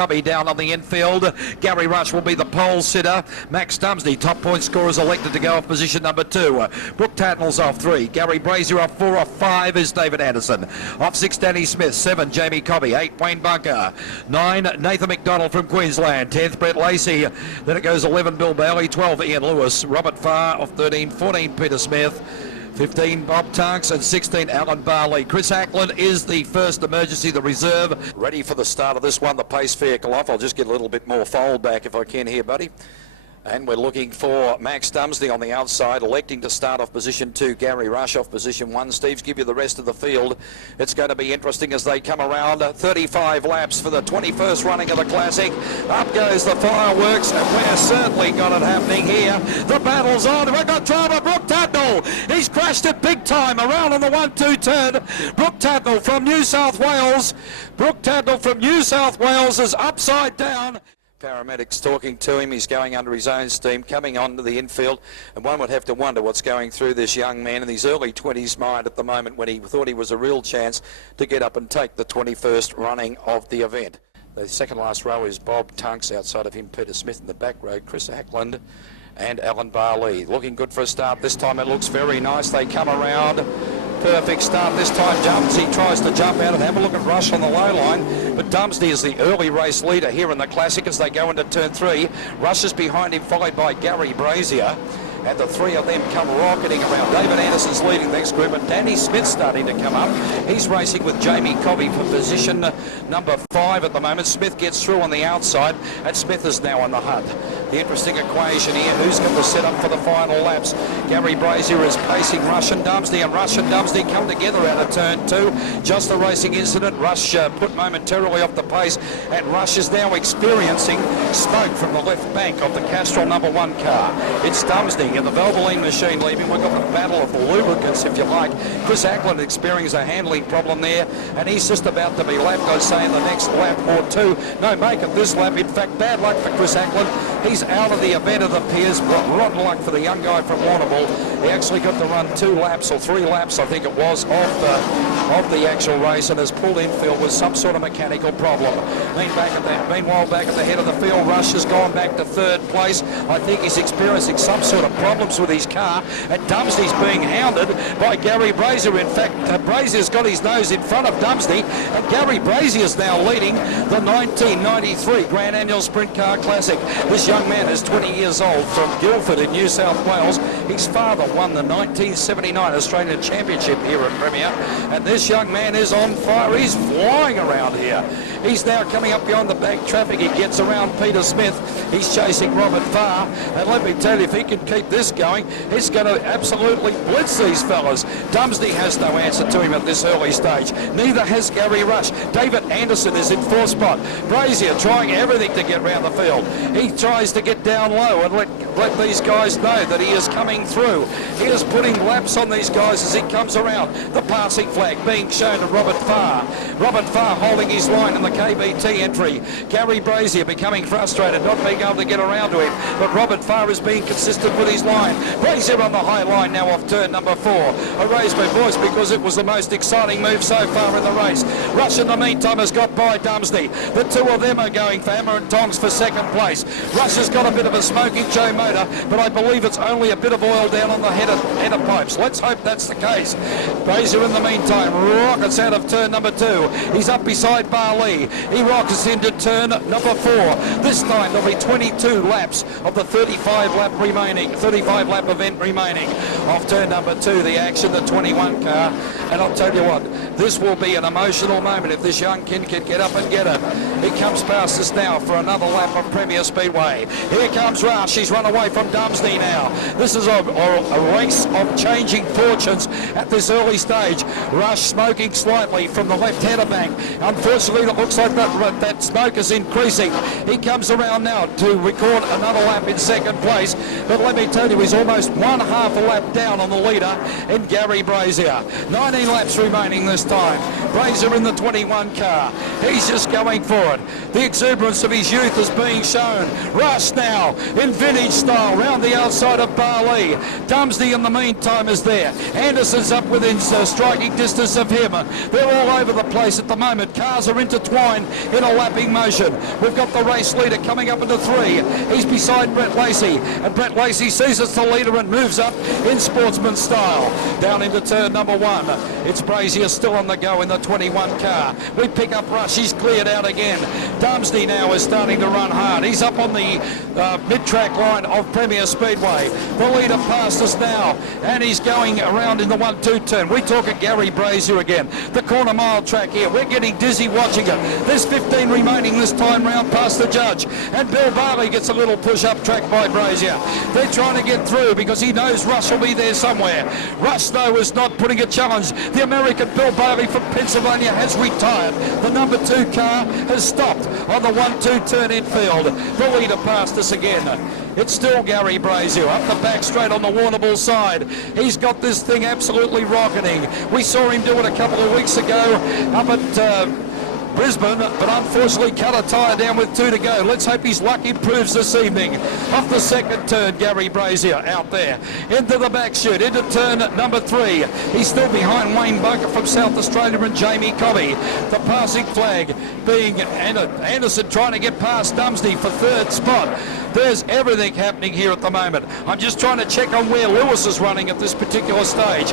Cubby down on the infield. Gary Rush will be the pole sitter. Max Dumsney, top point scorers, elected to go off position number 2. Brooke Tatnall's off 3. Gary Brazier off 4. Off 5 is David Anderson. Off 6, Danny Smith. 7, Jamie Cobby. 8, Wayne Bunker. 9, Nathan McDonald from Queensland. 10th, Brett Lacey. Then it goes 11, Bill Bailey. 12, Ian Lewis. Robert Farr off 13. 14, Peter Smith. 15, Bob Tunks, and 16, Alan Barley. Chris Ackland is the first emergency, the reserve. Ready for the start of this one, the pace vehicle off. I'll just get a little bit more fold back if I can here, buddy. And we're looking for Max Dumsney on the outside, electing to start off position 2. Gary Rush off position 1. Steve's give you the rest of the field. It's going to be interesting as they come around. 35 laps for the 21st running of the Classic. Up goes the fireworks, and we're certainly got it happening here. The battle's on. We've got driver Brooke Tatnall. He's crashed it big time around on the 1-2 turn. Brooke Tatnall from New South Wales. Brooke Tatnall from New South Wales is upside down. Paramedics talking to him. He's going under his own steam, coming onto the infield, and one would have to wonder what's going through this young man in his early 20s mind at the moment, when he thought he was a real chance to get up and take the 21st running of the event. The second last row is Bob Tunks. Outside of him, Peter Smith. In the back row, Chris Ackland and Alan Barley. Looking good for a start. This time it looks very nice. They come around. Perfect start this time. Dumsney tries to jump out and have a look at Rush on the low line, but Dumsney is the early race leader here in the Classic as they go into turn 3. Rush is behind him, followed by Gary Brazier, and the 3 of them come rocketing around. David Anderson's leading the next group, and Danny Smith starting to come up. He's racing with Jamie Cobby for position number 5 at the moment. Smith gets through on the outside, and Smith is now on the hunt. The interesting equation here, who's going to set up for the final laps? Gary Brazier is pacing Rush and Dumsney, and Rush and Dumsney come together out of turn 2. Just a racing incident. Rush put momentarily off the pace, and Rush is now experiencing smoke from the left bank of the Castrol number 1 car. It's Dumsney in the Valvoline machine leaving. We've got the battle of the lubricants, if you like. Chris Ackland experiencing a handling problem there, and he's just about to be lapped, I'd say, in the next lap or 2. No make of this lap. In fact, bad luck for Chris Ackland. He's out of the event, it appears, but rotten luck for the young guy from Warrnambool. He actually got to run 2 laps or 3 laps, I think it was, of the actual race, and has pulled infield with some sort of mechanical problem. Meanwhile, back at the head of the field, Rush has gone back to 3rd place. I think he's experiencing some sort of problems with his car, and Dumsney's being hounded by Gary Brazier. In fact, Brazier's got his nose in front of Dumsney, and Gary Brazier's now leading the 1993 Grand Annual Sprint Car Classic. This young man is 20 years old, from Guildford in New South Wales. His father won the 1979 Australian Championship here at Premier, and this young man is on fire. He's flying around here. He's now coming up beyond the back traffic. He gets around Peter Smith. He's chasing Robert Farr, and let me tell you, if he can keep this going, he's going to absolutely blitz these fellas. Dumsney has no answer to him at this early stage. Neither has Gary Rush. David Anderson is in 4th spot. Brazier trying everything to get round the field. He tries to get down low and let these guys know that he is coming through. He is putting laps on these guys as he comes around. The passing flag being shown to Robert Farr. Robert Farr holding his line in the KBT entry. Gary Brazier becoming frustrated, not being able to get around to him, but Robert Farr is being consistent with his line. Brazier on the high line now off turn number 4. I raised my voice because it was the most exciting move so far in the race. Rush in the meantime has got by Dumsney. The 2 of them are going for hammer and tongs for 2nd place. Rush has got a bit of a smoking Joe motor, but I believe it's only a bit of oil down on the header pipes. Let's hope that's the case. Brazier in the meantime rockets out of turn number 2. He's up beside Barley. He rockets into turn number 4. This time there'll be 22 laps of the 35 lap event remaining. Off turn number 2, the action, the 21 car, and I'll tell you what, this will be an emotional moment if this young kid can get up and get it. He comes past us now for another lap of Premier Speedway. Here comes Rush. He's run away from Dumsney now. This is a race of changing fortunes at this early stage. Rush smoking slightly from the left header bank. Unfortunately, it looks like that smoke is increasing. He comes around now to record another lap in 2nd place, but let me tell you, he's almost 1/2 a lap down on the leader in Gary Brazier. 19 laps remaining this time. Brazier in the 21 car. He's just going for it. The exuberance of his youth is being shown. Rush now in vintage style round the outside of Barley. Dumsney in the meantime is there. Anderson's up within striking distance of him. They're all over the place at the moment. Cars are intertwined in a lapping motion. We've got the race leader coming up into 3. He's beside Brett Lacey, and Brett Lacey sees it's the leader and moves up in sportsman style. Down into turn number 1. It's Brazier still on the go in the 21 car. We pick up Rush. He's cleared out again. Dumsney now is starting to run hard. He's up on the mid-track line of Premier Speedway. The leader past us now, and he's going around in the 1-2 turn. We talk at Gary Brazier again. The quarter mile track here. We're getting dizzy watching it. There's 15 remaining this time round past the judge, and Bill Barley gets a little push up track by Brazier. They're trying to get through because he knows Rush will be there somewhere. Rush, though, is not putting a challenge. The American Bill Barley from Pennsylvania has retired. The number 2 car has stopped on the 1-2 turn infield. The leader passed us again. It's still Gary Brazier up the back straight on the Warrnambool side. He's got this thing absolutely rocketing. We saw him do it a couple of weeks ago up at Brisbane, but unfortunately cut a tyre down with 2 to go. Let's hope his luck improves this evening. Off the second turn, Gary Brazier out there. Into the back chute, into turn number 3. He's still behind Wayne Bunker from South Australia and Jamie Cobby. The passing flag being Anderson trying to get past Dumsney for 3rd spot. There's everything happening here at the moment. I'm just trying to check on where Lewis is running at this particular stage.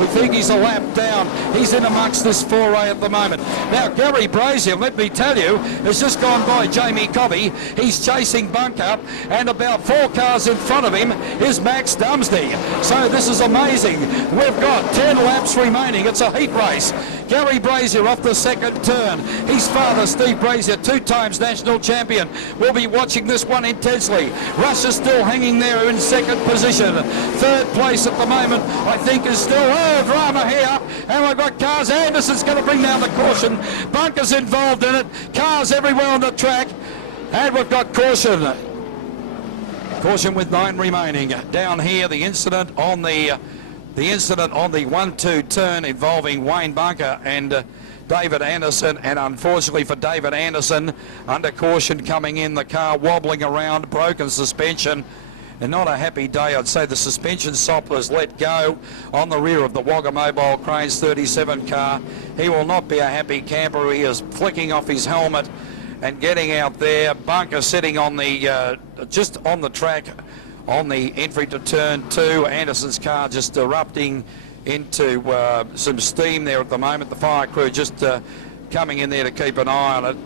We think he's a lap down. He's in amongst this foray at the moment. Now, Gary Brazier, let me tell you, has just gone by Jamie Cobby. He's chasing Bunker, and about 4 cars in front of him is Max Dumsney. So this is amazing. We've got 10 laps remaining. It's a heat race. Gary Brazier off the second turn. His father, Steve Brazier, 2 times national champion, will be watching this one intensely. Russ is still hanging there in 2nd position. 3rd place at the moment, I think, is still drama here. And we've got cars. Anderson's going to bring down the caution. Bunker's involved in it. Cars everywhere on the track. And we've got caution. Caution with 9 remaining. Down here, the incident on the 1-2 turn involving Wayne Bunker and David Anderson, and unfortunately for David Anderson, under caution coming in, the car wobbling around, broken suspension, and not a happy day. I'd say the suspension sop was let go on the rear of the Wagga Mobile Cranes 37 car. He will not be a happy camper. He is flicking off his helmet and getting out there. Bunker sitting on the just on the track on the entry to turn 2. Anderson's car just erupting into some steam there at the moment. The fire crew just coming in there to keep an eye on it.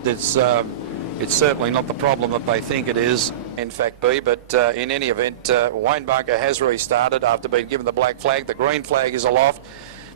It's certainly not the problem that they think it is, in fact, be, but in any event, Wayne Bunker has restarted after being given the black flag. The green flag is aloft.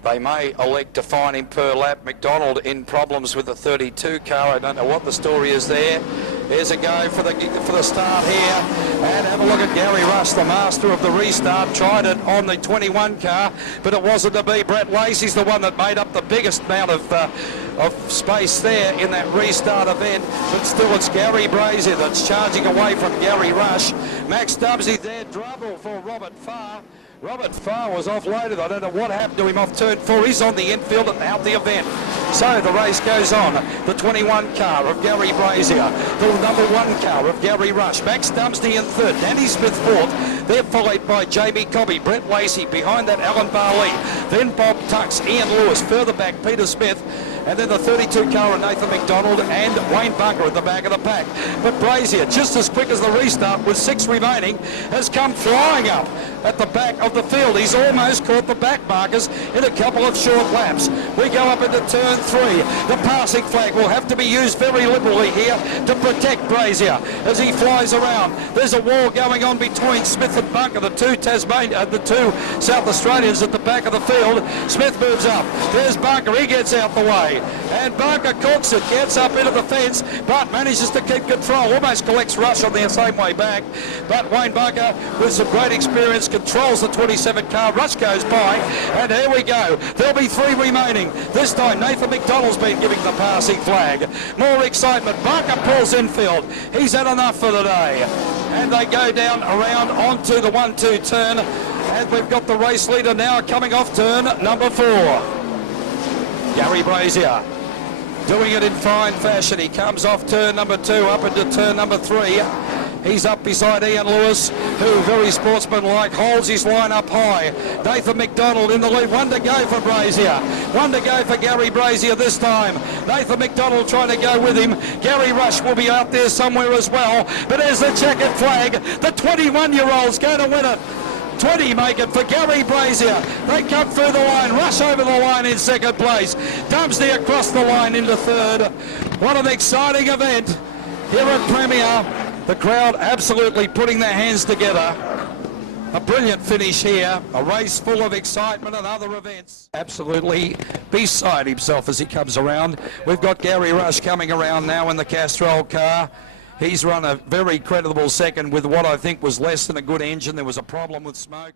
They may elect to fine him per lap. McDonald in problems with the 32 car. I don't know what the story is there. There's a go for the start here. And have a look at Gary Russ, the master of the restart. Tried it on the 21 car, but it wasn't to be. Brett Lacey's the one that made up the biggest amount of space there in that restart event. But still, it's Gary Brazier that's charging away from Gary Rush. Max Dumsney there, trouble for Robert Farr. Robert Farr was offloaded. I don't know what happened to him off turn 4. He's on the infield and out the event. So the race goes on. The 21 car of Gary Brazier. The number 1 car of Gary Rush. Max Dumsney in 3rd. Danny Smith 4th. They're followed by Jamie Cobby, Brett Lacey. Behind that, Alan Barley. Then Bob Tux, Ian Lewis. Further back, Peter Smith. And then the 32 car of Nathan McDonald and Wayne Bunker at the back of the pack. But Brazier, just as quick as the restart with 6 remaining, has come flying up at the back of the field. He's almost caught the back markers in a couple of short laps. We go up into turn 3. The passing flag will have to be used very liberally here to protect Brazier as he flies around. There's a war going on between Smith and Bunker, the 2 South Australians at the back of the field. Smith moves up. There's Bunker. He gets out the way. And Bunker cooks it, gets up into the fence, but manages to keep control. Almost collects Rush on the same way back. But Wayne Bunker, with some great experience, controls the 27 car. Rush goes by, and here we go. There'll be 3 remaining. This time, Nathan McDonald's been giving the passing flag. More excitement. Bunker pulls infield. He's had enough for the day. And they go down around onto the 1-2 turn. And we've got the race leader now coming off turn number 4. Gary Brazier doing it in fine fashion. He comes off turn number 2 up into turn number 3. He's up beside Ian Lewis, who very sportsmanlike holds his line up high. Nathan McDonald in the lead. One to go for Brazier. One to go for Gary Brazier this time. Nathan McDonald trying to go with him. Gary Rush will be out there somewhere as well. But there's the checkered flag. The 21-year-old's going to win it. 20 make it for Gary Brazier. They come through the line, rush over the line in second place. Dumsney across the line into third. What an exciting event here at Premier. The crowd absolutely putting their hands together. A brilliant finish here. A race full of excitement and other events. Absolutely beside himself as he comes around. We've got Gary Rush coming around now in the Castrol car. He's run a very creditable second with what I think was less than a good engine. There was a problem with smoke.